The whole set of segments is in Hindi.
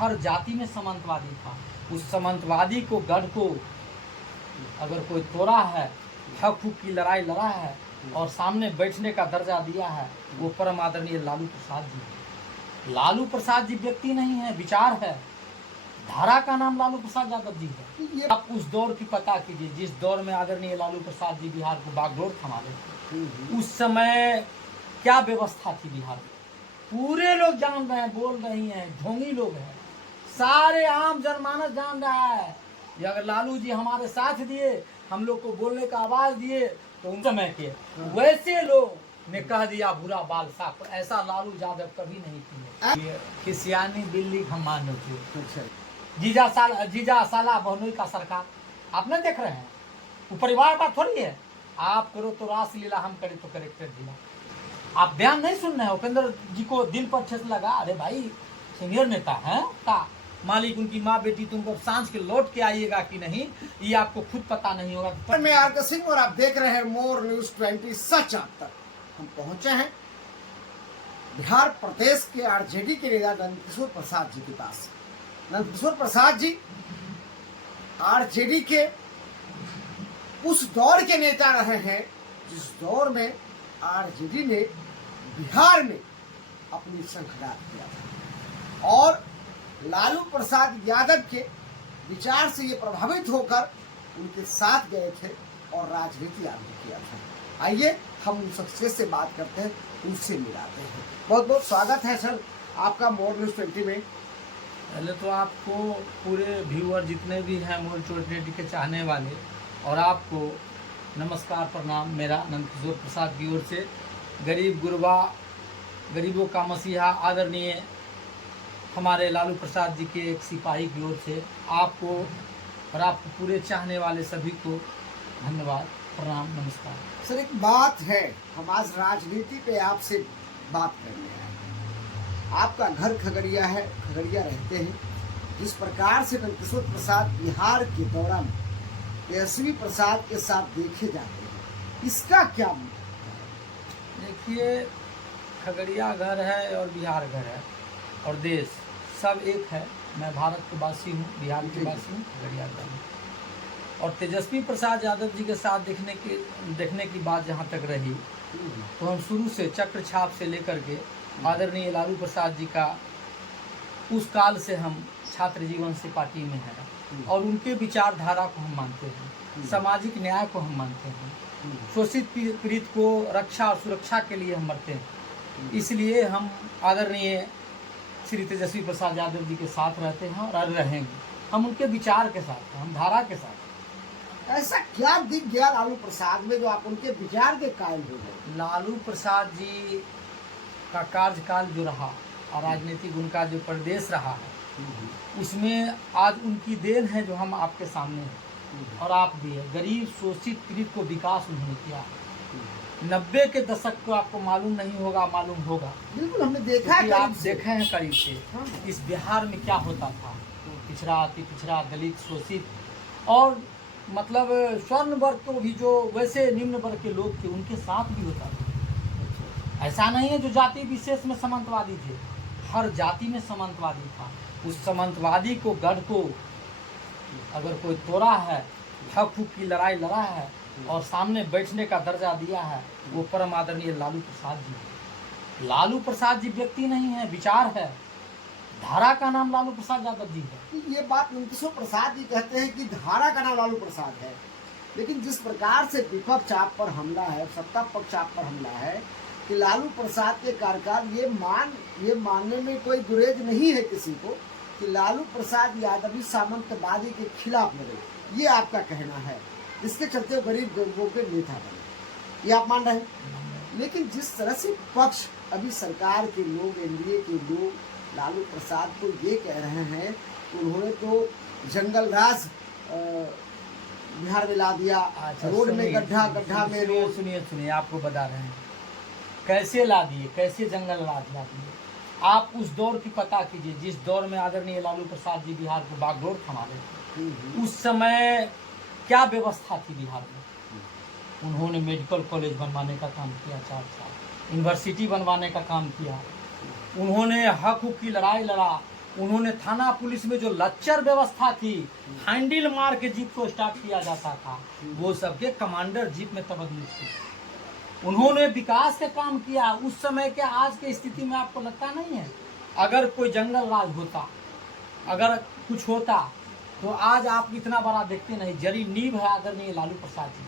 हर जाति में सामंतवादी था। उस सामंतवादी को गढ़ को अगर कोई तोड़ा है, हक हुक की लड़ाई लड़ा है और सामने बैठने का दर्जा दिया है, वो परम आदरणीय लालू प्रसाद जी है। लालू प्रसाद जी व्यक्ति नहीं है, विचार है। धारा का नाम लालू प्रसाद यादव जी है। आप उस दौर की पता कीजिए जिस दौर में आदरणीय लालू प्रसाद जी बिहार को बागडोर थमा रहे थे। उस समय क्या व्यवस्था थी बिहार में, पूरे लोग जान रहे हैं, बोल रही हैं, ढोंगी लोग हैं, सारे आम जनमानस जान रहा है कि अगर लालू जी हमारे साथ दिए, हम लोग को बोलने का आवाज दिए, तो उन समय के वैसे लोग ने कह दिया बुरा बाल साफ। ऐसा लालू यादव कभी नहीं किए। खिसियानी बिल्ली हम मान होती जीजा साला बहनोई का सरकार आपने देख रहे हैं, वो परिवार का थोड़ी है। आप करो तो रासलीला, हम करें तो करेक्टर जिला। आप बयान नहीं सुन रहे हैं, उपेंद्र जी को दिल पर ठेस लगा। अरे भाई सीनियर नेता हैं का मालिक, उनकी माँ बेटी तुमको सांझ के लौट के आइएगा कि नहीं, ये आपको खुद पता नहीं होगा। मैं आर सिंह और आप देख रहे हैं मोर न्यूज 20 सच आप तक। हम पहुंचे हैं बिहार प्रदेश के आरजेडी के नेता नंदकिशोर प्रसाद जी के पास। नंदकिशोर प्रसाद जी आरजेडी के उस दौर के नेता रहे हैं जिस दौर में आरजेडी ने बिहार में अपनी संखरात किया था और लालू प्रसाद यादव के विचार से ये प्रभावित होकर उनके साथ गए थे और राजनीति आरंभ किया था। आइए हम उन शख्सियत से बात करते हैं, उनसे मिलाते हैं। बहुत बहुत स्वागत है सर आपका मोर न्यूज 20 में। पहले तो आपको पूरे व्यूअर जितने भी हैं मोर 20 के चाहने वाले, और आपको नमस्कार प्रणाम मेरा नंदकिशोर प्रसाद की ओर से। गरीब गुरबा, गरीबों का मसीहा आदरणीय हमारे लालू प्रसाद जी के एक सिपाही की ओर से आपको और आपको पूरे चाहने वाले सभी को धन्यवाद, प्रणाम, नमस्कार। सर एक बात है, हम आज राजनीति पे आपसे बात करने आए हैं। आपका घर खगड़िया है, खगड़िया रहते हैं। जिस प्रकार से नंदकिशोर प्रसाद बिहार के दौरान तेजस्वी प्रसाद के साथ देखे जाते हैं, इसका क्या मतलब? देखिए, खगड़िया घर है और बिहार घर है और देश सब एक है। मैं भारत के वासी हूँ, बिहार के वासी हूँ, खगड़िया घर हूँ। और तेजस्वी प्रसाद यादव जी के साथ देखने की बात जहाँ तक रही, तो हम शुरू से चक्र छाप से लेकर के आदरणीय लालू प्रसाद जी का उस काल से हम छात्र जीवन से पार्टी में हैं और उनके विचारधारा को हम मानते हैं, सामाजिक न्याय को हम मानते हैं, शोषित पीड़ित को रक्षा और सुरक्षा के लिए हम मरते हैं। इसलिए हम आदरणीय श्री तेजस्वी प्रसाद यादव जी के साथ रहते हैं और रहेंगे। हम उनके विचार के साथ हैं, हम धारा के साथ हैं। ऐसा क्या दिख गया लालू प्रसाद में जो आप उनके विचार के कायल हो गए? लालू प्रसाद जी का कार्यकाल जो रहा और राजनीतिक उनका जो प्रदेश रहा है, उसमें आज उनकी देन है जो हम आपके सामने हैं और आप भी है। गरीब शोषित पीड़ित को विकास उन्होंने किया। 90 के दशक को आपको मालूम नहीं होगा, मालूम होगा। बिल्कुल हमने देखा है, आप देखे हैं करीब से इस बिहार में क्या होता था। पिछड़ा, अति पिछड़ा, दलित, शोषित और मतलब स्वर्ण वर्ग को भी जो वैसे निम्न वर्ग के लोग थे उनके साथ भी होता था। ऐसा नहीं है जो जाति विशेष में सामंतवादी थे, हर जाति में सामंतवादी था। उस सामंतवादी को गढ़ को अगर कोई तोड़ा है, हक हुक की लड़ाई लड़ा है और सामने बैठने का दर्जा दिया है, वो परम आदरणीय लालू प्रसाद जी है। लालू प्रसाद जी व्यक्ति नहीं है, विचार है। धारा का नाम लालू प्रसाद यादव जी है। ये बात नंदकिशोर प्रसाद जी कहते हैं कि धारा का नाम लालू प्रसाद है, लेकिन जिस प्रकार से विपक्ष आप पर हमला है, सत्ता पक्ष आप पर हमला है कि लालू प्रसाद के कार्यकाल, ये मानने में कोई गुरेज नहीं है किसी को कि लालू प्रसाद यादव ही सामंतवादी के खिलाफ लड़े, ये आपका कहना है। इसके चलते वो गरीब लोगों के नेता बने, ये आप मान रहे हैं। लेकिन जिस तरह से पक्ष अभी सरकार के लोग, एनडीए के लोग लालू प्रसाद को ये कह रहे हैं कि उन्होंने तो जंगल राज बिहार में ला दिया, रोड में गड्ढा में रोड। सुनिए, आपको बता रहे हैं कैसे ला दिए, कैसे जंगल राज ला दिए। आप उस दौर की पता कीजिए जिस दौर में आदरणीय लालू प्रसाद जी बिहार को बागडोर थमा रहे थे। उस समय क्या व्यवस्था थी बिहार में। उन्होंने मेडिकल कॉलेज बनवाने का काम किया, 4 साल यूनिवर्सिटी बनवाने का काम किया। उन्होंने हक हुक की लड़ाई लड़ा उन्होंने थाना पुलिस में जो लच्चर व्यवस्था थी, हैंडल मार के जीप को स्टार्ट किया जाता था, वो सबके कमांडर जीप में तब्दील थे। उन्होंने विकास का काम किया। उस समय के आज के स्थिति में आपको लगता नहीं है, अगर कोई जंगल राज होता, अगर कुछ होता, तो आज आप इतना बड़ा देखते नहीं। जरी नींव है आदरणीय लालू प्रसाद जी,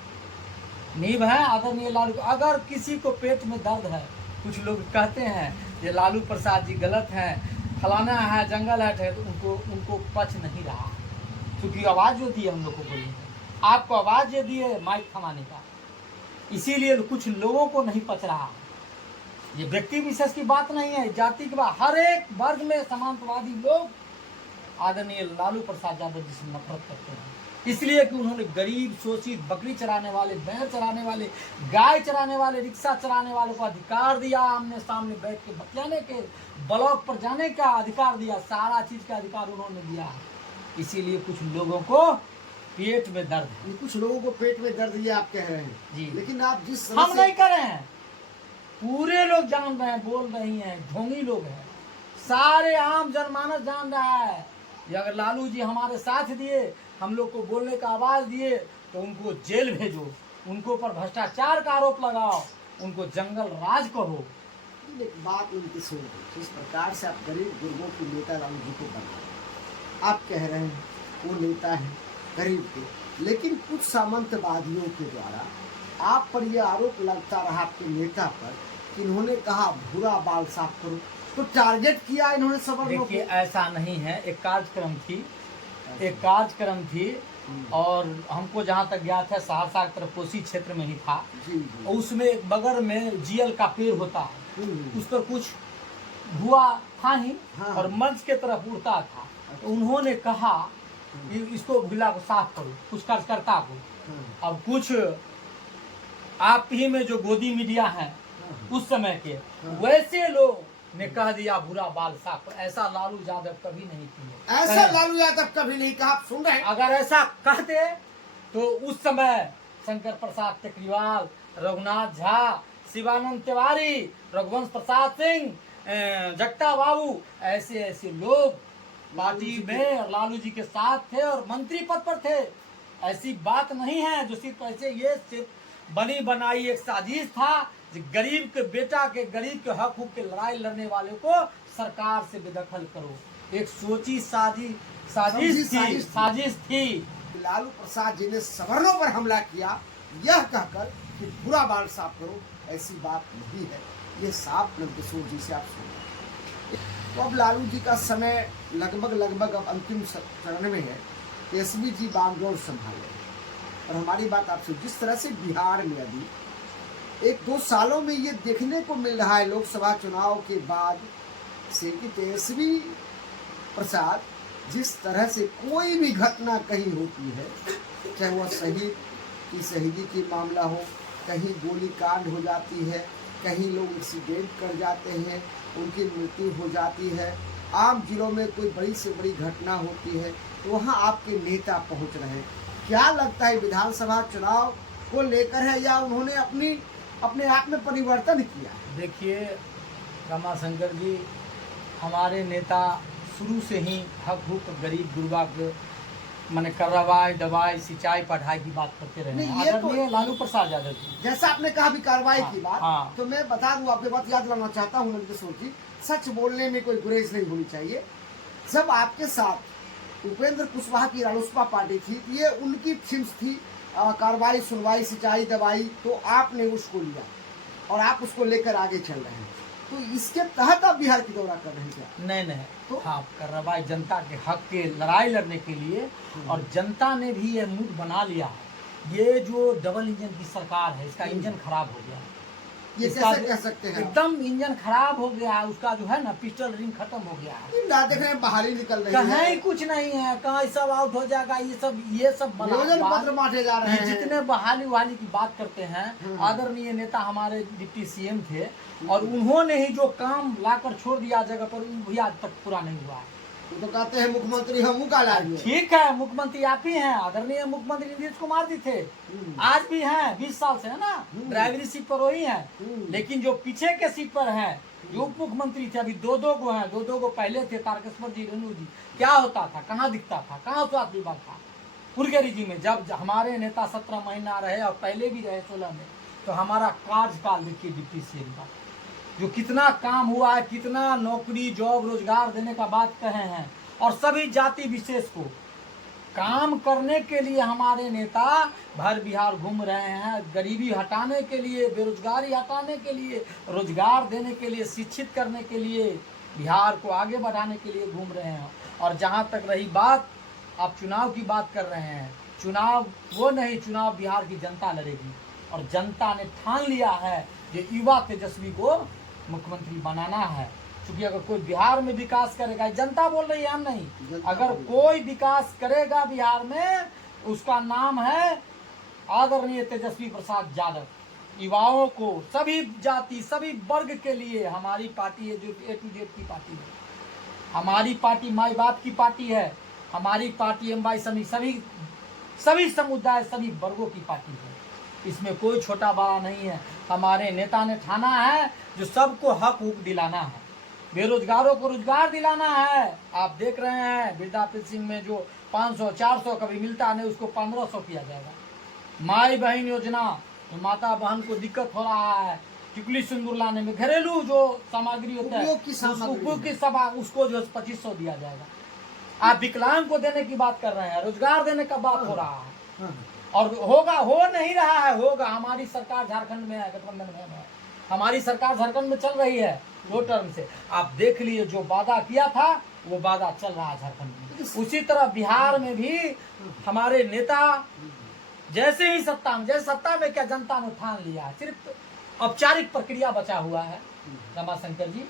नींव है आदरणीय लालू। अगर किसी को पेट में दर्द है, कुछ लोग कहते हैं ये लालू प्रसाद जी गलत हैं, फलाना है, जंगल है, तो उनको पच नहीं रहा, क्योंकि आवाज़ जो दी है हम लोग को बोलने की, आपको आवाज़ जो दी है माइक थमाने का, इसीलिए कुछ लोगों को नहीं पच रहा। ये व्यक्ति विशेष की बात नहीं है, जाति की बात। हर एक वर्ग में समांतवादी लोग आदरणीय लालू प्रसाद यादव जी से नफरत करते हैं, इसलिए कि उन्होंने गरीब, शोषित, बकरी चराने वाले, बैल चराने वाले, गाय चराने वाले, रिक्शा चराने वालों को अधिकार दिया, आमने सामने बैठ के बतियाने के, ब्लॉक पर जाने का अधिकार दिया, सारा चीज का अधिकार उन्होंने दिया। इसीलिए कुछ लोगों को पेट में दर्द है। कुछ लोगों को पेट में दर्द ये आप कह रहे हैं जी, लेकिन आप जिस हम नहीं कर रहे हैं, पूरे लोग जान रहे हैं, बोल रही हैं, ढोंगी लोग हैं, सारे आम जनमानस जान रहा है। ये अगर लालू जी हमारे साथ दिए, हम लोग को बोलने का आवाज दिए, तो उनको जेल भेजो, उनको पर भ्रष्टाचार का आरोप लगाओ, उनको जंगल राज कहो। एक बात उनकी सुन, जिस प्रकार से आप गरीब गुरबों के नेता लालू जी को बना, आप कह रहे हैं वो नेता है गरीब के, लेकिन कुछ सामंतवादियों के द्वारा आप पर यह आरोप लगता रहा आपके नेता पर कि इन्होंने कहा भूरा बाल साफ करो, तो टारगेट किया इन्होंने सवर्णों को। ऐसा नहीं है, एक कार्यक्रम थी, और हमको जहाँ तक ज्ञात है सहरसा की तरफ कोसी क्षेत्र में ही था। और उसमें एक बगल में जीएल का पेड़ होता है, उस पर कुछ धुआं था ही, हाँ। और मंच के तरफ उड़ता था। तो उन्होंने कहा कि इसको भूला को साफ करो, कुछ कार्यकर्ता को। अब कुछ आप ही में जो गोदी मीडिया है उस समय के, वैसे लोग ने कह दिया बुरा बाल साफ। ऐसा लालू यादव कभी नहीं किए, ऐसा लालू यादव कभी नहीं कहा। आप सुन रहे हैं? अगर ऐसा कहते तो उस समय शंकर प्रसाद टेकरीवाल, रघुनाथ झा, शिवानंद तिवारी, रघुवंश प्रसाद सिंह, जट्टा बाबू, ऐसे लोग पार्टी में लालू जी के साथ थे और मंत्री पद पर थे। ऐसी बात नहीं है जो सिर्फ ऐसे, ये सिर्फ बनी बनाई एक साजिश था। गरीब के बेटा के, गरीब के हक हुक के लड़ाई लड़ने वाले को सरकार से बेदखल करो, एक सोची साजिश थी। लालू प्रसाद जी ने सवर्णों पर हमला किया, यह कहकर कि बुरा बाल साफ करो, ऐसी बात नहीं है। ये साफ नंदकिशोर जी से आप सुन। तो अब लालू जी का समय लगभग अब अंतिम चरण में है। एसपी जी बागडोर संभाले, और हमारी बात आपसे, जिस तरह से बिहार में अभी 1-2 सालों में ये देखने को मिल रहा है लोकसभा चुनाव के बाद से कि तेजस्वी प्रसाद जिस तरह से कोई भी घटना कहीं होती है, चाहे वह शहीदी की मामला हो, कहीं गोलीकांड हो जाती है, कहीं लोग एक्सीडेंट कर जाते हैं, उनकी मृत्यु हो जाती है, आम जिलों में कोई बड़ी से बड़ी घटना होती है, तो वहाँ आपके नेता पहुँच रहे हैं। क्या लगता है विधानसभा चुनाव को लेकर है, या उन्होंने अपने आप में परिवर्तन किया? देखिए रमाशंकर जी, हमारे नेता शुरू से ही हक हुक गरीब गुरबा के मैंने कार्रवाई, दवाई, सिंचाई, पढ़ाई की बात करते रहे। आदरणीय लालू प्रसाद यादव जी, जैसा आपने कहा भी कार्रवाई की बात, हाँ। तो मैं बता दूं, आपके बात याद रखना चाहता हूँ नंदकिशोर जी, सच बोलने में कोई गुरेज नहीं होनी चाहिए। जब आपके साथ उपेंद्र कुशवाहा की रालोसपा पार्टी थी, ये उनकी थीम्स थी, कार्रवाई, सुनवाई, सिंचाई, दवाई, तो आपने उसको लिया और आप उसको लेकर आगे चल रहे हैं। तो इसके तहत आप बिहार की दौरा कर रहे हैं क्या? नहीं तो हाँ, कार्रवाई जनता के हक के लड़ाई लड़ने के लिए, और जनता ने भी ये मूड बना लिया है। ये जो डबल इंजन की सरकार है, इसका इंजन खराब हो गया है। ये कैसे कह सकते हैं? एकदम इंजन खराब हो गया है, उसका जो है ना पिस्टल रिंग खत्म हो गया है। ना देख रहे हैं, बहाली निकल रही है, कहीं कुछ नहीं है, कहीं सब आउट हो जाएगा, ये सब नियोजन पत्र बांटे जा रहे हैं। जितने बहाली वाली की बात करते हैं, आदरणीय नेता हमारे डिप्टी सीएम थे, और उन्होंने ही जो काम लाकर छोड़ दिया जगह पर, वो भी आज तक पूरा नहीं हुआ है। तो कहते हैं मुख्यमंत्री हम का लाएंगे। ठीक है, मुख्यमंत्री आप ही हैं, आदरणीय मुख्यमंत्री नीतीश कुमार जी थे, आज भी हैं, 20 साल से है ना, ड्राइवरी सीट पर वही हैं। लेकिन जो पीछे के सीट पर हैं, ये उप मुख्यमंत्री थे, अभी दो दो गो हैं, दो दो गो पहले थे, तारकेश्वर जी, रेणु जी। क्या होता था, कहाँ दिखता था, कहाँ स्वास्थ्य विभाग था पुरगेरी जी में? जब हमारे नेता 17 महीना रहे और पहले भी रहे 16 में, तो हमारा कार्यकाल देखिए डिप्टी सीएम का, जो कितना काम हुआ है, कितना नौकरी जॉब रोजगार देने का बात कहे हैं, और सभी जाति विशेष को काम करने के लिए हमारे नेता भर बिहार घूम रहे हैं, गरीबी हटाने के लिए, बेरोजगारी हटाने के लिए, रोजगार देने के लिए, शिक्षित करने के लिए, बिहार को आगे बढ़ाने के लिए घूम रहे हैं। और जहां तक रही बात, आप चुनाव की बात कर रहे हैं, चुनाव वो नहीं, चुनाव बिहार की जनता लड़ेगी, और जनता ने ठान लिया है कि युवा तेजस्वी को मुख्यमंत्री बनाना है। क्योंकि अगर कोई बिहार में विकास करेगा, जनता बोल रही है, हम नहीं, अगर कोई विकास करेगा बिहार में, उसका नाम है आदरणीय तेजस्वी प्रसाद यादव। युवाओं को, सभी जाति, सभी वर्ग के लिए हमारी पार्टी है, जो A to Z की पार्टी है। हमारी पार्टी माई बाप की पार्टी है, हमारी पार्टी एमवाई सभी समुदाय, सभी वर्गों की पार्टी है। इसमें कोई छोटा बड़ा नहीं है। हमारे नेता ने ठाना है जो सबको हक दिलाना है, बेरोजगारों को रोजगार दिलाना है। आप देख रहे हैं वृद्धा पेंशन में जो 500 400 कभी मिलता नहीं, उसको 1500 किया जाएगा। माई बहन योजना, तो माता बहन को दिक्कत हो रहा है टिकुली सिंदूर लाने में, घरेलू जो सामग्री होता है, उपयोग की उसको जो 2500 दिया जाएगा। आप विकलांग को देने की बात कर रहे हैं, रोजगार देने का बात हो रहा है, और होगा, हो नहीं रहा है, होगा। हमारी सरकार झारखंड में है, गठबंधन में है, हमारी सरकार झारखंड में चल रही है 2 टर्म से। आप देख लिए, जो वादा किया था वो वादा चल रहा है झारखंड में। उसी तरह बिहार में भी हमारे नेता जैसे ही सत्ता में क्या जनता ने ठान लिया है, सिर्फ औपचारिक प्रक्रिया बचा हुआ है। रमाशंकर जी,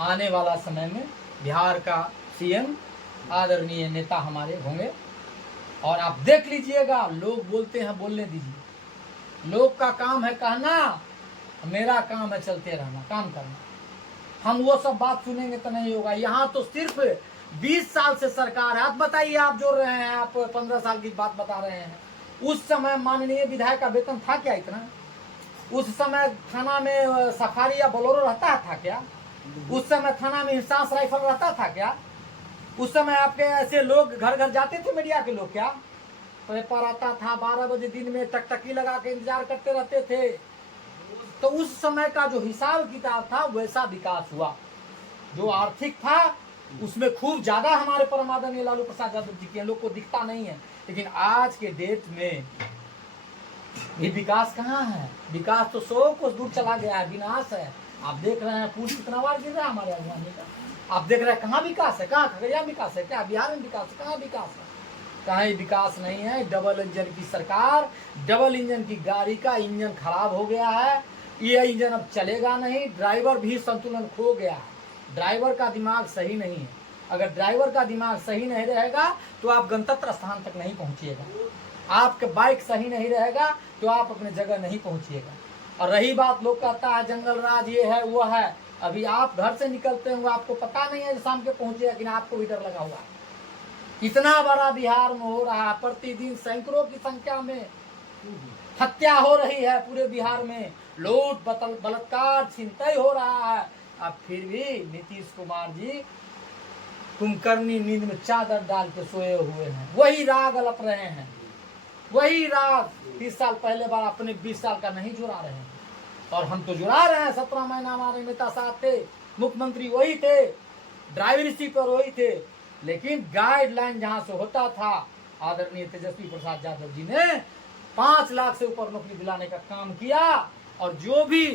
आने वाला समय में बिहार का सीएम आदरणीय नेता हमारे होंगे, और आप देख लीजिएगा, लोग बोलते हैं, बोलने दीजिए। लोग का काम है कहना, मेरा काम है चलते रहना, काम करना। हम वो सब बात सुनेंगे तो नहीं होगा। यहाँ तो सिर्फ 20 साल से सरकार है। आप बताइए, आप जोड़ रहे हैं, आप 15 साल की बात बता रहे हैं। उस समय माननीय विधायक का वेतन था क्या इतना? उस समय थाना में सफारी या बोलेरो रहता था क्या? उस समय थाना में सांस राइफल रहता था क्या? उस समय आपके ऐसे लोग घर घर जाते थे, मीडिया के लोग क्या? पेपर आता था, 12 बजे दिन में टकटकी लगा के इंतजार करते रहते थे। तो उस समय का जो हिसाब किताब था, वैसा विकास हुआ। जो आर्थिक था उसमें खूब ज्यादा हमारे परम आदरणीय लालू प्रसाद यादव जी के लोग को दिखता नहीं है। लेकिन आज के डेट में ये विकास कहाँ है? विकास तो 100 कोस दूर चला गया है, विनाश है। आप देख रहे हैं पुल कितना बार गिर रहा है हमारे आजमानी का। आप देख रहे हैं कहाँ विकास है? कहाँ खगड़िया विकास है क्या? बिहार में विकास है? कहाँ विकास है? कहीं विकास नहीं है। डबल इंजन की सरकार, डबल इंजन की गाड़ी का इंजन खराब हो गया है, ये इंजन अब चलेगा नहीं। ड्राइवर भी संतुलन खो गया है, ड्राइवर का दिमाग सही नहीं है। अगर ड्राइवर का दिमाग सही नहीं रहेगा तो आप गंतव्य स्थान तक नहीं पहुंचिएगा। आपके बाइक सही नहीं रहेगा तो आप अपने जगह नहीं पहुंचिएगा। और रही बात, लोग कहता है जंगल राज ये है वो है। अभी आप घर से निकलते होंगे, आपको पता नहीं है शाम के पहुंचे, लेकिन आपको भी डर लगा हुआ है। इतना बड़ा बिहार में हो रहा है, प्रतिदिन सैकड़ों की संख्या में हत्या हो रही है पूरे बिहार में, लूट बलात्कार छिनतई हो रहा है। अब फिर भी नीतीश कुमार जी कुंभकर्णी नींद में चादर डाल के सोए हुए हैं, वही राग अलप रहे हैं, वही राग 30 साल पहले बार अपने 20 साल का नहीं जुड़ा रहे हैं। और हम तो जुड़ा रहे हैं। 17 महीना हमारे नेता साथ थे, मुख्यमंत्री वही थे, ड्राइवर सीट पर वही थे, लेकिन गाइडलाइन जहां से होता था, आदरणीय तेजस्वी प्रसाद यादव जी ने 5 लाख से ऊपर नौकरी दिलाने का काम किया। और जो भी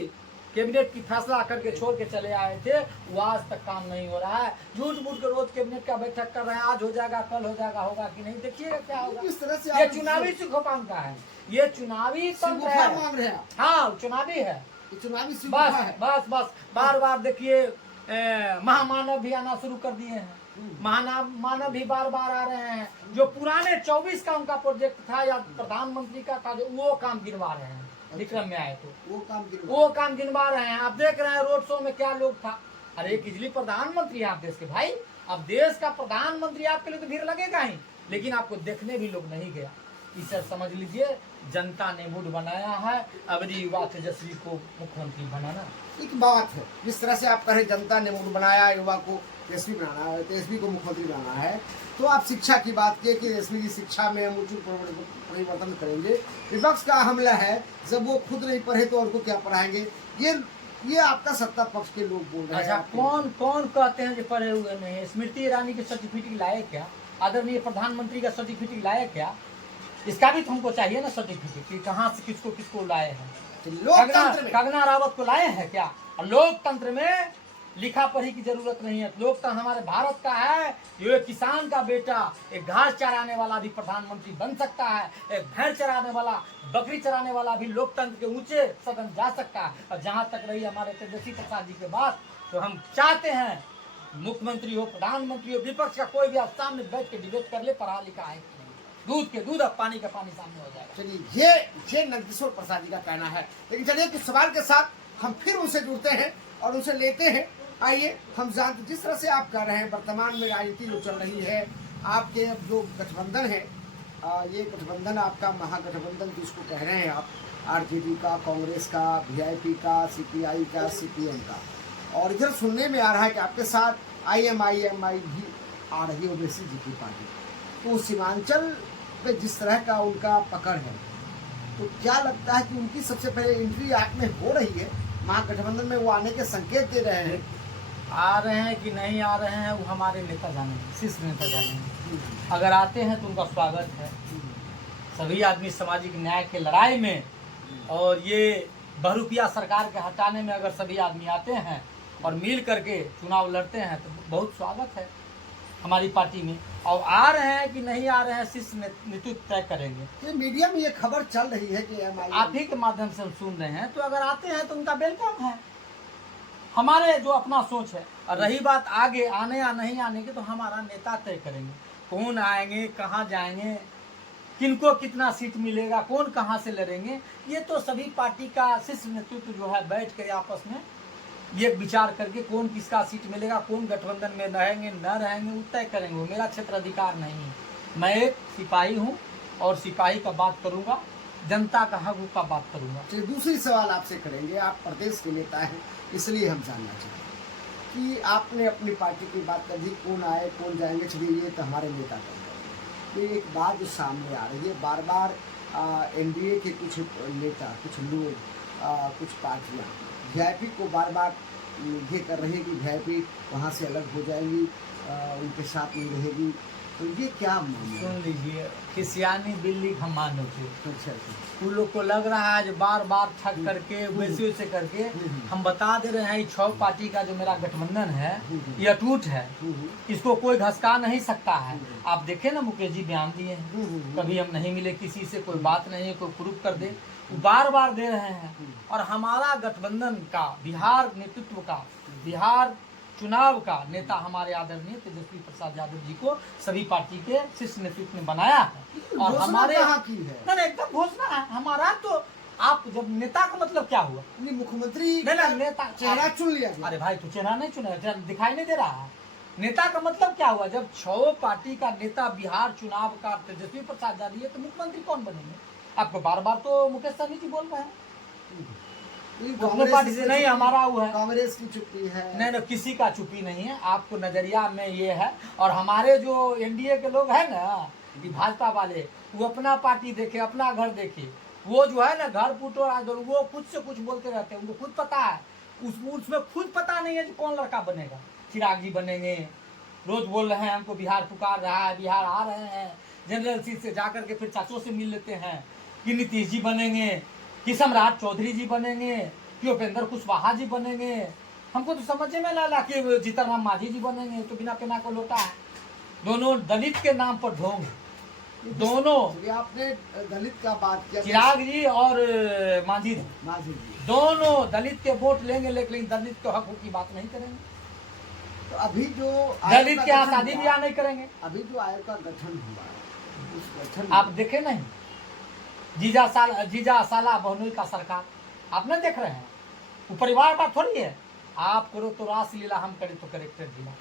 कैबिनेट की फैसला करके छोड़ के चले आए थे, वो आज तक काम नहीं हो रहा है। झूठ मूठ के रोज कैबिनेट का बैठक कर रहे हैं, आज हो जाएगा, कल हो जाएगा, होगा कि नहीं, देखिएगा क्या होगा। किस तरह से ये चुनावी सुखोपान का है, ये चुनावी तंत्र है। मांग रहे हैं, हाँ चुनावी है, चुनावी बस बार बार देखिए महामानव भी आना शुरू कर दिए हैं। मानव भी बार बार आ रहे हैं। जो पुराने 24 का उनका प्रोजेक्ट था या प्रधानमंत्री का था, जो वो काम गिनवा रहे हैं। विक्रम में आए तो वो काम गिनवा रहे हैं। आप देख रहे हैं रोड शो में क्या लोग था। अरे एक इजली प्रधानमंत्री आप देश के भाई, अब देश का प्रधानमंत्री आपके लिए तो भीड़ लगेगा ही, लेकिन आपको देखने भी लोग नहीं गया। इसे समझ लीजिए जनता ने मूड बनाया है अबरी युवा तेजस्वी को मुख्यमंत्री बनाना। एक बात है, जिस तरह से आप कह रहे जनता ने मूड बनाया युवा को तेजस्वी बनाना है, तेजस्वी को मुख्यमंत्री बनाना है, तो आप शिक्षा की बात किए कि तेजस्वी की शिक्षा में हम उचित परिवर्तन करेंगे। विपक्ष का हमला है, जब वो खुद नहीं पढ़े तो और को क्या पढ़ाएंगे, ये आपका सत्ता पक्ष के लोग बोल रहे हैं। अच्छा, कौन कौन कहते हैं जो पढ़े हुए नहीं? स्मृति ईरानी के सर्टिफिकेट लाए क्या? आदरणीय प्रधानमंत्री का सर्टिफिकेट लाए क्या? इसका भी तो हमको चाहिए ना सर्टिफिकेट कि कहाँ से किसको किसको लाए हैं। कंगना रावत को लाए हैं क्या? और लोकतंत्र में लिखा पढ़ी की जरूरत नहीं है। लोकतंत्र हमारे भारत का है। ये किसान का बेटा एक घास चराने वाला भी प्रधानमंत्री बन सकता है, एक भैंस चराने वाला, बकरी चराने वाला भी लोकतंत्र के ऊंचे सदन जा सकता है। और जहां तक रही हमारे तेजस्वी प्रसाद जी के बात, तो हम चाहते हैं मुख्यमंत्री हो, प्रधानमंत्री हो, विपक्ष का कोई भी आप सामने बैठ के डिबेट कर ले, पढ़ा लिखा है दूध के दूध, अब पानी का पानी सामने हो जाएगा। चलिए, ये नंदकिशोर प्रसाद जी का कहना है। लेकिन चलिए कुछ सवाल के साथ हम फिर उनसे जुड़ते हैं और उनसे लेते हैं। आइए हम जानते, जिस तरह से आप कह रहे हैं वर्तमान में राजनीति जो चल रही है, आपके अब जो गठबंधन है, ये गठबंधन आपका महागठबंधन जिसको कह रहे हैं आप, आरजेडी का, कांग्रेस का, वीआईपी का, सीपीआई का, सीपीएम का, और इधर सुनने में आ रहा है कि आपके साथ आईएमआई भी आ रही है, ओवैसी जी की पार्टी। तो सीमांचल पे जिस तरह का उनका पकड़ है, तो क्या लगता है कि उनकी सबसे पहले एंट्री आप में हो रही है महागठबंधन में? वो आने के संकेत दे रहे हैं। आ रहे हैं कि नहीं आ रहे हैं वो हमारे नेता जानेंगे, शीर्ष नेता जानेंगे। अगर आते हैं तो उनका स्वागत है। सभी आदमी सामाजिक न्याय के लड़ाई में और ये बहुरूपिया सरकार के हटाने में अगर सभी आदमी आते हैं और मिल करके चुनाव लड़ते हैं तो बहुत स्वागत है हमारी पार्टी में। और आ रहे हैं कि नहीं आ रहे हैं शीर्ष नेतृत्व तय करेंगे। तो मीडिया में ये खबर चल रही है कि आप ही के माध्यम से हम सुन रहे हैं, तो अगर आते हैं तो उनका वेलकम है। हमारे जो अपना सोच है, और रही बात आगे आने या नहीं आने की, तो हमारा नेता तय करेंगे कौन आएंगे, कहाँ जाएंगे, किनको कितना सीट मिलेगा, कौन कहाँ से लड़ेंगे। ये तो सभी पार्टी का शीर्ष नेतृत्व जो है बैठ के आपस में ये विचार करके कौन किसका सीट मिलेगा, कौन गठबंधन में रहेंगे न रहेंगे, वो तय करेंगे। वो मेरा क्षेत्र अधिकार नहीं है। मैं एक सिपाही हूँ और सिपाही का बात करूँगा, जनता का हक का बात करूँगा। चलिए दूसरी सवाल आपसे करेंगे। आप प्रदेश के नेता हैं, इसलिए हम जानना चाहेंगे कि आपने अपनी पार्टी की बात कर दी, कौन आए कौन जाएंगे, चलिए ये तो हमारे नेता कर रहे हैं। एक बात जो सामने आ रही है, बार बार एनडीए के कुछ नेता, कुछ लोग, कुछ पार्टियाँ वीआईपी को बार बार ये कर रहे हैं कि वीआईपी वहाँ से अलग हो जाएंगी, उनके साथ नहीं रहेगी। तो ये क्या मामला? सुन लीजिए, खिसियानी बिल्ली हम मानो थे। अच्छा, उन लोग को लग रहा है जो बार बार ठग करके वैसे वैसे करके हम बता दे रहे हैं, 6 पार्टी का जो मेरा गठबंधन है ये अटूट है, इसको कोई घसका नहीं सकता है। आप देखे ना मुकेश जी बयान दिए हैं, कभी हम नहीं मिले किसी से, कोई बात नहीं है, कोई प्रूफ कर दे, बार बार दे रहे हैं। और हमारा गठबंधन का, बिहार नेतृत्व का, बिहार चुनाव का नेता हमारे आदरणीय तेजस्वी प्रसाद यादव जी को सभी पार्टी के शीर्ष नेतृत्व ने बनाया है। और हमारे नहीं एकदम घोषणा है हमारा। तो आप जब नेता का मतलब क्या हुआ? मुख्यमंत्री नेता चेहरा चुन लिया। अरे भाई तो चेहरा नहीं चुना, दिखाई नहीं दे रहा है। नेता का मतलब क्या हुआ? जब 6 पार्टी का नेता बिहार चुनाव का तेजस्वी प्रसाद यादव है, तो मुख्यमंत्री कौन बनेंगे? आपको बार बार तो मुकेश सहनी जी बोल रहे हैं पार्टी से नहीं हमारा हुआ है, कांग्रेस की चुप्पी है। नहीं, किसी का चुप्पी नहीं है। आपको नजरिया में ये है। और हमारे जो एनडीए के लोग हैं ना, ये भाजपा वाले, वो अपना पार्टी देखे, अपना घर देखे। वो जो है ना घर फूटो वो खुद से कुछ बोलते रहते हैं, उनको खुद पता है, उसमें खुद पता नहीं है कि कौन लड़का बनेगा। चिराग जी बनेंगे, रोज बोल रहे हैं हमको बिहार पुकार रहा है, बिहार आ रहे हैं, जनरल सीट से जाकर के फिर चाचों से मिल लेते हैं कि नीतीश जी बनेंगे, कि सम्राट चौधरी जी बनेंगे, कि उपेंद्र कुशवाहा जी बनेंगे। हमको तो समझ में लाला कि जीतनराम मांझी जी बनेंगे। तो बिना पेना को लोटा है। दोनों दलित के नाम पर ढोंग, दोनों। आपने दलित का बात किया, चिराग जी और मांझी जी दोनों दलित के वोट लेंगे, लेकिन दलित के हक की बात नहीं करेंगे। तो अभी जो दलित के यहाँ शादी ब्याह नहीं करेंगे। अभी जो आयोग का गठन हुआ, उस गठन आप देखे नहीं, जीजा साला बहनोई का सरकार आप नहीं देख रहे हैं? वो परिवार का थोड़ी है। आप करो तो रासलीला, हम करें तो करेक्टर जिला।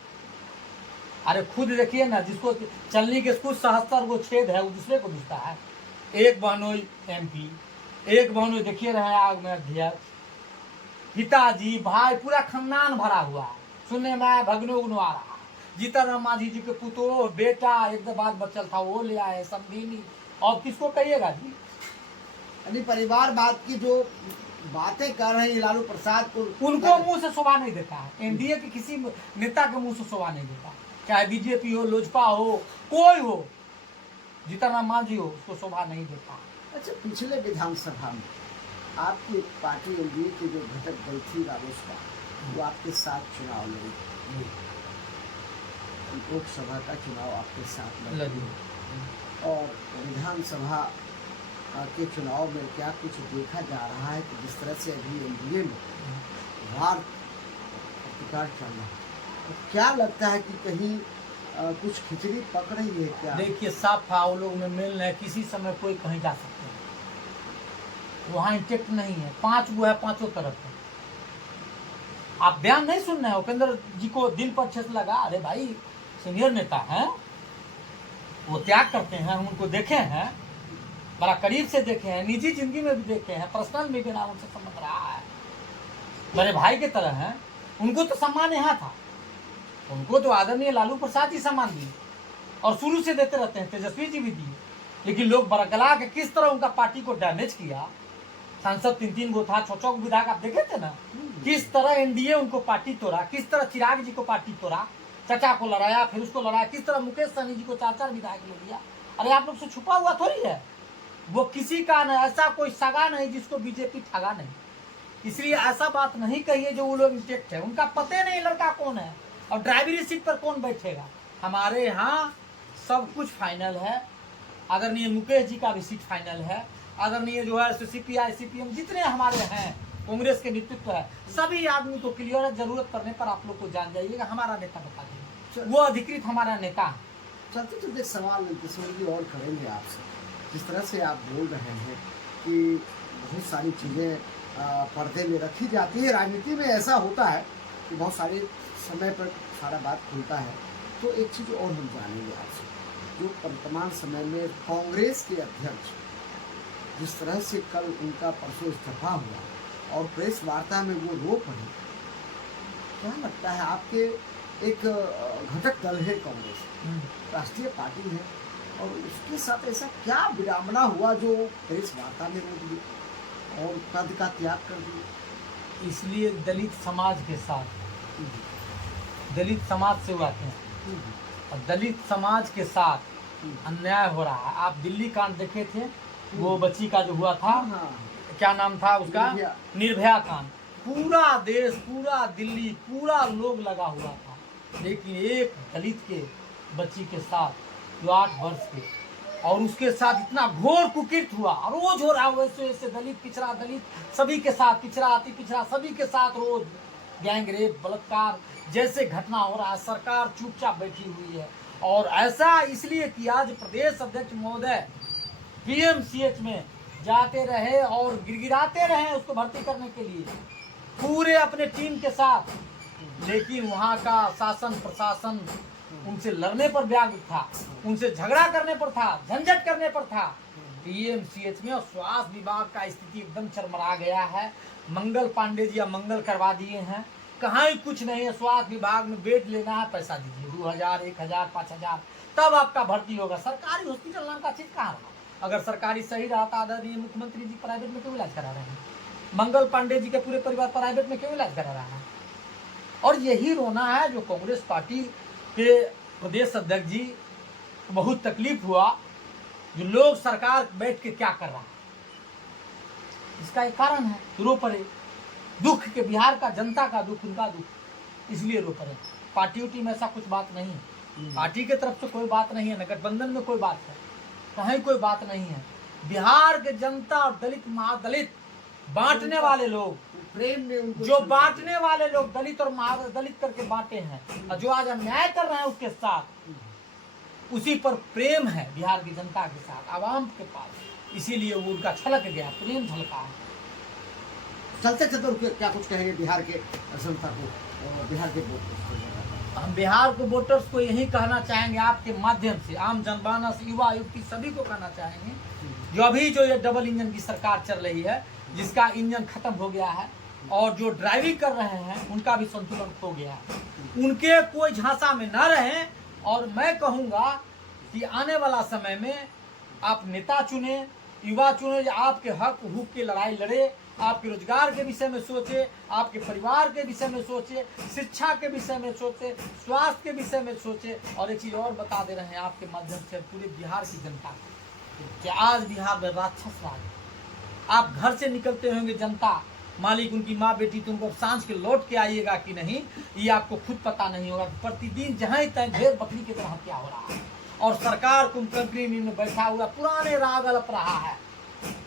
अरे खुद देखिए ना, जिसको चलने के कुछ 77 वो छेद है, वो दूसरे को दिखता है। एक बहनोई MP, एक बहनोई देखिए रहे आग में अध्यक्ष, पिताजी भाई पूरा खानदान भरा हुआ है। सुनने में आया भगनो उगनो आ रहा है। जीतन मांझी जी के पुतो बेटा एक दो बात बचल था वो ले आए समझी। और किसको कहिएगा जी? यानी परिवारवाद की जो बातें कर रहे हैं लालू प्रसाद को, उनको मुंह से शोभा नहीं देता है। एनडीए के किसी नेता के मुंह से शोभा नहीं देता, चाहे बीजेपी हो, लोजपा हो, कोई हो, जीतन राम मांझी हो, उसको शोभा नहीं देता। अच्छा, पिछले विधानसभा में आपकी पार्टी एनडीए की जो घटक दल थी रालोसपा, वो आपके साथ चुनाव लड़ी, लोकसभा का चुनाव आपके साथ लड़ी, और विधानसभा के चुनाव में क्या कुछ देखा जा रहा है कि जिस तरह से अभी एनडीए में वार प्रतिकार चल रहा है, तो क्या लगता है कि कहीं कुछ खिचड़ी पक रही है क्या? देखिए साफ था, वो लोग में मेल है, किसी समय कोई कहीं जा सकते हैं, वहाँ इंटेक्ट नहीं है। 5 गो है, पांचों तरफ है। आप बयान नहीं सुन रहे हैं? उपेंद्र जी को दिल पर ठेस लगा। अरे भाई सीनियर नेता हैं, वो त्याग करते हैं, हम उनको देखे हैं, बड़ा करीब से देखे हैं, निजी जिंदगी में भी देखे हैं, पर्सनल में भी ना उनसे संबंध रहा है, बड़े भाई की तरह हैं। उनको तो सम्मान यहाँ था, उनको तो आदरणीय लालू प्रसाद जी सम्मान दिए और शुरू से देते रहते हैं, तेजस्वी जी भी दिए। लेकिन लोग बरगला के किस तरह उनका पार्टी को डैमेज किया। सांसद 3-3 गो था, 6-6 गो विधायक आप देखे थे ना, किस तरह एनडीए उनको पार्टी तोड़ा, किस तरह चिराग जी को पार्टी तोड़ा, चाचा को लड़ाया, फिर उसको लड़ाया, किस तरह मुकेश सहनी जी को 4-4 विधायक ले लिया। अरे आप लोग से छुपा हुआ थोड़ी है, वो किसी का न ऐसा कोई सगा नहीं जिसको बीजेपी ठगा नहीं। इसलिए ऐसा बात नहीं कहिए जो वो लोग इंटेक्ट है, उनका पता नहीं लड़का कौन है और ड्राइवरी सीट पर कौन बैठेगा। हमारे यहाँ सब कुछ फाइनल है। आदरणीय मुकेश जी का भी सीट फाइनल है। आदरणीय जो है CPI CPM जितने हमारे हैं, कांग्रेस के नेतृत्व है, सभी आदमी को क्लियर है। जरूरत पड़ने पर आप लोग को जान जाइएगा, हमारा नेता बता देंगे, वो अधिकृत हमारा नेता है। चलते चलते सवाल किशोर जी और करेंगे आपसे। जिस तरह से आप बोल रहे हैं कि बहुत सारी चीज़ें पर्दे में रखी जाती है, राजनीति में ऐसा होता है कि बहुत सारे समय पर सारा बात खुलता है। तो एक चीज़ और हम जानेंगे आपसे, जो वर्तमान समय में कांग्रेस के अध्यक्ष जिस तरह से कल उनका परसों इस्तीफा हुआ और प्रेस वार्ता में वो रो पड़े, क्या लगता है? आपके एक घटक दल है कांग्रेस, राष्ट्रीय पार्टी है, और उसके साथ ऐसा क्या विडंबना हुआ जो प्रेस वार्ता में रोक दी और पद का त्याग कर दिया? इसलिए दलित समाज के साथ, दलित समाज से आते हैं और दलित समाज के साथ अन्याय हो रहा है। आप दिल्ली कांड देखे थे, वो बच्ची का जो हुआ था, क्या नाम था उसका, निर्भया कांड। पूरा देश, पूरा दिल्ली, पूरा लोग लगा हुआ था, लेकिन एक दलित के बच्ची के साथ जो 8 वर्ष के, और उसके साथ इतना घोर कुकृत हुआ, रोज हो रहा है वैसे वैसे। दलित पिछड़ा, दलित सभी के साथ, पिछड़ा अति पिछड़ा सभी के साथ रोज गैंग रेप, बलात्कार जैसे घटना हो रहा है। सरकार चुपचाप बैठी हुई है, और ऐसा इसलिए कि आज प्रदेश अध्यक्ष महोदय PMCH में जाते रहे और गिड़गिड़ाते रहे उसको भर्ती करने के लिए पूरे अपने टीम के साथ, लेकिन वहाँ का शासन प्रशासन उनसे लड़ने पर व्याकुल था, उनसे झगड़ा करने पर था, झंझट करने पर था। PMCH में और स्वास्थ्य विभाग का स्थिति एकदम चरमरा गया है। मंगल पांडे जी मंगल करवा दिए हैं, कहाँ ही कुछ नहीं है। स्वास्थ्य विभाग में बेड लेना है, पैसा दीजिए 2000, 1000, 5000, तब आपका भर्ती होगा। सरकारी हॉस्पिटल नाम का चीज कहाँ रहा? अगर सरकारी सही रहा था, आदरणीय मुख्यमंत्री जी प्राइवेट में क्यों इलाज करा रहे हैं? मंगल पांडे जी के पूरे परिवार प्राइवेट में क्यों इलाज करा रहा है? और यही रोना है जो कांग्रेस पार्टी के प्रदेश अध्यक्ष जी को बहुत तकलीफ हुआ, जो लोग सरकार बैठ के क्या कर रहा है, इसका एक कारण है, रो पड़े। दुख के बिहार का जनता का दुख, उनका दुख, इसलिए रो पड़े। पार्टी उटी में ऐसा कुछ बात नहीं है, पार्टी के तरफ से कोई बात नहीं है, न गठबंधन में कोई बात है, कहीं कोई बात नहीं है। बिहार के जनता और दलित महादलित बांटने वाले लोग, प्रेम ने उनको जो बांटने वाले लोग दलित और महादलित करके बांटे हैं, और जो आज अन्याय कर रहे हैं उसके साथ, उसी पर प्रेम है बिहार की जनता के साथ, आवाम के पास, इसीलिए वो उनका छलक गया, प्रेम झलका है। चलते चलते क्या कुछ कहेंगे बिहार के जनता को और बिहार के लोग को? हम बिहार को वोटर्स को यही कहना चाहेंगे आपके माध्यम से, आम जनमानस, युवा युवती सभी को कहना चाहेंगे, जो ये डबल इंजन की सरकार चल रही है, जिसका इंजन खत्म हो गया है और जो ड्राइविंग कर रहे हैं उनका भी संतुलन खो गया है, उनके कोई झांसा में न रहें। और मैं कहूँगा कि आने वाला समय में आप नेता चुने, युवा चुने, जो आपके हक हुक की लड़ाई लड़े, आपके रोजगार के विषय में सोचे, आपके परिवार के विषय में सोचे, शिक्षा के विषय में सोचे, स्वास्थ्य के विषय में सोचे। और एक चीज़ और बता दे रहे हैं आपके माध्यम से पूरे बिहार की जनता को कि आज बिहार में राक्षस राज है। आप घर से निकलते होंगे, जनता मालिक उनकी माँ बेटी तुमको सांझ के लौट के आइएगा कि नहीं, ये आपको खुद पता नहीं होगा। प्रतिदिन जहाँ तक ढेर बकरी की तरह हत्या हो रहा है और सरकार कुंभकर्ण में बैठा हुआ पुराने राग अलप रहा है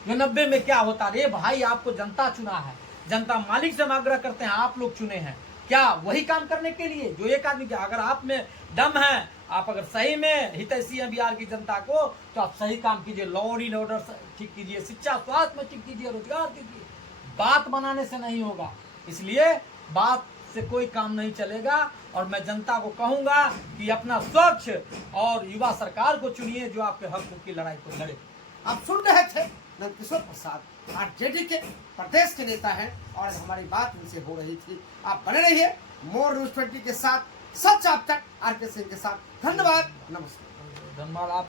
जो 90 में क्या होता। रे भाई, आपको जनता चुना है, जनता मालिक से हम आग्रह करते हैं, आप लोग चुने हैं क्या वही काम करने के लिए जो एक आदमी, अगर आप में दम है, आप अगर सही में हितैषी हैं बिहार की जनता को, तो आप सही काम कीजिए, लॉ एंड ऑर्डर ठीक कीजिए, शिक्षा स्वास्थ्य में ठीक कीजिए, रोजगार कीजिए। बात बनाने से नहीं होगा, इसलिए बात से कोई काम नहीं चलेगा। और मैं जनता को कहूंगा कि अपना स्वच्छ और युवा सरकार को चुनिए जो आपके हक की लड़ाई को लड़े। आप सुन रहे थे नंदकिशोर प्रसाद, आरजेडी के प्रदेश के नेता हैं और हमारी बात उनसे हो रही थी। आप बने रहिए मोर न्यूज 20 के साथ, सच आप तक, आरके सिंह के साथ। धन्यवाद, नमस्कार। धन्यवाद।